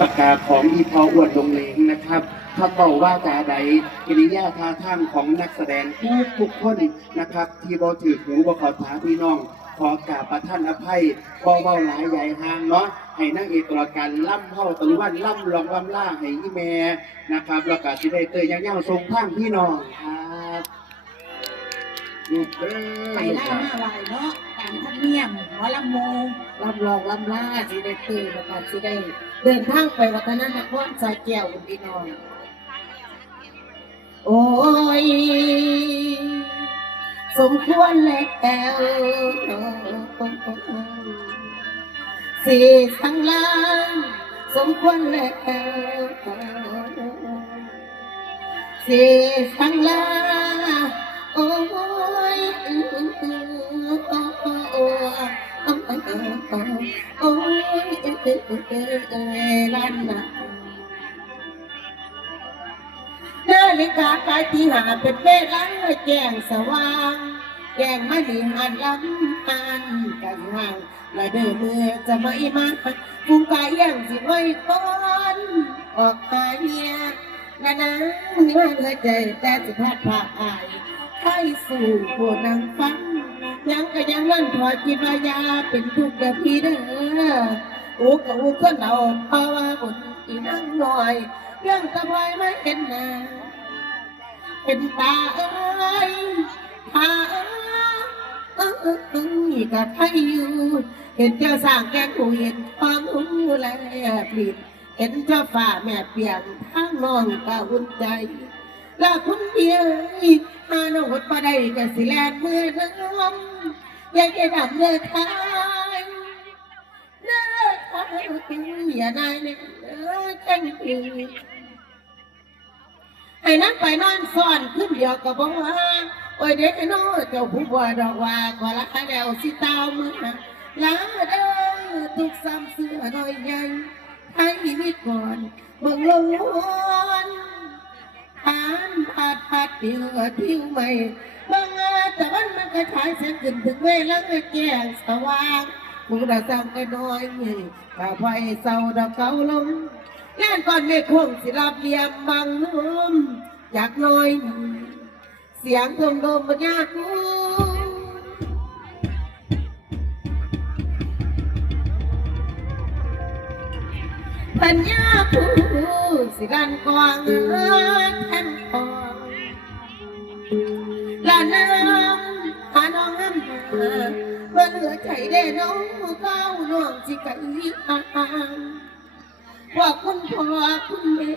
ปากกาของอีพออ้วนลงเลงนะครับถ้าเบาว่าจาใดกิริยาท่าทางของนักแสดงทุกทุกๆคนนะครับ ที่บอถือหูบอขอถาพี่น้อง ขอกราบประท่านอภัยบอเบาหลายใหญ่ห่างเนาะให้นางเอกตัวกันล่ำเข้าตะลุวันล่ำลองล่ำล่าให้อีแม่นะครับแล้วก็สิได้เตยยังเย้าทรงทางพี่น้องครับลูกเอ้ยไปล่าหน้าลายเนาะ ตามธรรมเนียมหมอลำโมลำลองลำล่าสิได้ตื่นแล้วก็สิได้เดินทางไปวัฒนนครสายแก้วคุณพี่น้องโอ้ย สมควรแล้วสีสังลางสมควรแล้วสีสังลาง โอ้ยโอ้ยลันนะนาฬิกากายที่หาเป็นเวลาแจ้งสว่างแจ้งไม่ดีหันลำหันกันห่างและเดินมือจะไม่มาฟุ้งกายยังสิไว้ก่อนออกหาเมียและนะมีว่าเหลือใจแต่สิพลาดพลาดอาย ใครสู่ผู้นางฟังยังก็ยังนั่นถอดจิตวิญญาเป็นทุกข์แบบพี่เด้อโอ้ก็โอ้ก็เอาเพราะว่าบนอีนั่งหน่อย เรื่องตะไบไม่เห็นหน้าเป็นตาเอ้ยตาเอ้ยกับใครอยู่เห็นเจ้าสร้างแกงกูเห็นความหูแลปลิดเห็นเจ้าฝ่าแม่เปลี่ยนทางน้องก็อุ่นใจ ล้วคุณเดียวหาน้องหดมาได้ก็สิแลนเมื่อน้ำอยากจะดำเนื้อทายเนื้อทายอย่านายเนี่ยเอ้ยแจ้งอีไอ้นั่งไปนอนซ่อนขึ้นเดียวกับบอกว่าโอ้ยเด็กน้อเจ้าผู้บ่ดอกว่าขอละแล้วสิตาวมือลาเด้อทุกซ้ำเสื้อน้อยใหญ่ให้นิดก่อนเบิ่งลง ดผัดเดียวทิ้วใหม่บางอาแต่วันมันก็ฉายแสงขึ้นถึงเวลาแจ้งสว่างพวกเราซ้ำกันน้อยข้าไฟเศร้าดอกเกาลงงานก่อนเมฆคงสิรับเลียมบังนุ่มอยากน้อย เสียงทงดมมันยากรู้ปัญญาผู้สิรันกวางแทน น้ำหาน้องน้ำมาเมื่อเหลือใจได้น้องเก้าน้องสิกันอ่างว่าคุณพ่อคุณแม่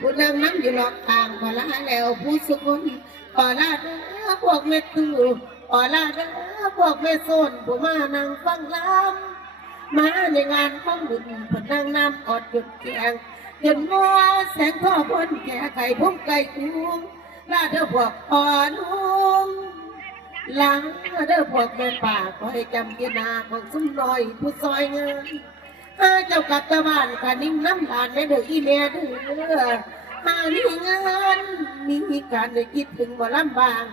ผู้นั่งนั่งอยู่รอบทางพอละแล้วผู้สุคนพอละเด้อพวกแม่ตู้พอละเด้อพวกแม่โซนผู้มานั่งฟังลำมาในงานข้องบุญพนั่งน้ำอดหยุดเกียงเห็นว่าแสงพ่อพ้นแก่ไก่พุ่มไก่กุ้ง ลาเด้อพวกพ่อนุงหลังเด้อพวกแม่ป่าคอยจำเจนาของซุ้มน้อยผู้ซอยเงินถ้าเจ้ากับตะบ้านก็นิ่งน้ำตาลได้เด้ออีเมียเด้อหามีเงินมีการได้คิดถึงบ่ลำบาก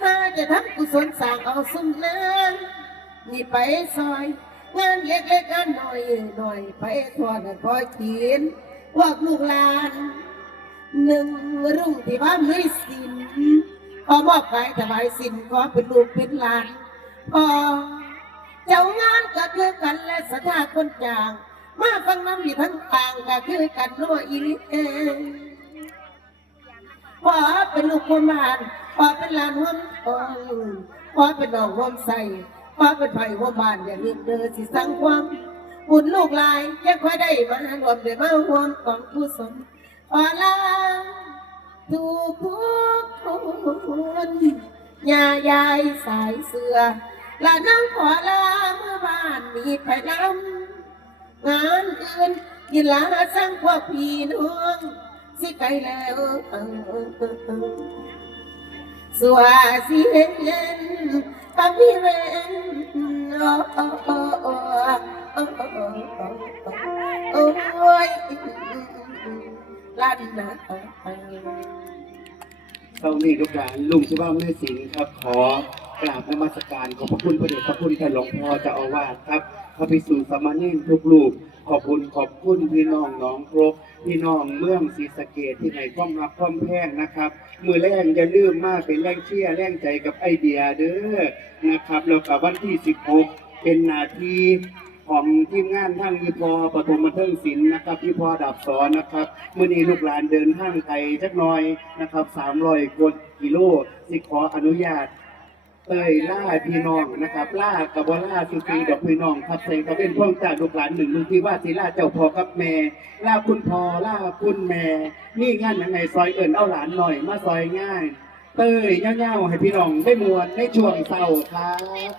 ถ้าจะทำกุศลสร้างเอาสุ่มนั้นนี่ไปซอยงานเล็กๆกันหน่อยหน่อยไปทอดให้พอกินพวกลูกหลาน หนึ่งรุ่งที่บ้าไม่สินพอมอบไปถวายสินขอเป็นลูกเป็นหลานพอเจ้างานก็คือกันและสถาคนจาง มาฟังน้ำอยู่ทั้งทางก็คือกันโน้อีกเองพอเป็นลูกคนบ้านพอเป็นหลานหัวทองพอเป็นน้องหัวใส่พอเป็นไผ่หัวบานอย่าลืมเดินสิสังความบุญลูกลายยังค่อยได้มารวมได้มาห่วมของผู้สน พอลาทุกทุกคนยายายสายเสือแลานั่งขอลาเมื่อบ้านมีไปลำงานอื่นยินลาสร้างพวกพี่น้องสิไกลแล้วสวาสิเห็นเล่นปาพี่เวนโอ้โอ้โอ้โอ้โอ้ย ลั่นนะเท่านี้ทุกการลุงสุภาแม่สิงครับ ขอกราบนมัสการขอบพระคุณพระเดชพระคุณท่านหลวงพ่อเจ้าอาวาสครับพระภิกษุสามเณรทุกรูปขอบคุณขอบคุณพี่น้องน้องครบพี่น้องเมืองศรีสะเกดที่ไหนความรักความแพงนะครับ มือแรกอย่าลืมมากเป็นแรงเชียแรงใจกับไอเดียเด้อนะครับแล้วกับวันที่ 16 เป็นนาที ของทีมงานทั้งยีพอปฐมบันเทิงศิลป์นะครับยีพอดับสอนนะครับเมื่อนี้ลูกหลานเดินทางไกลจักหน่อยนะครับ300กว่ากิโลสิขออนุญาตเตยล่าพี่น้องนะครับล่ากับว่าล่าสุฟีดอกพี่น้องครับเซงก็เป็นพ่อจากลูกหลานหนึ่งมือที่ว่าสิล่าเจ้าพ่อกับแม่ล่าคุณพ่อล่าคุณแม่นี่งานยังไงซอยเอิญเอาหลานหน่อยมาซอยง่าย เตยเง่าๆให้พี่น้องได้มวนได้ช่วงเศร้าครับ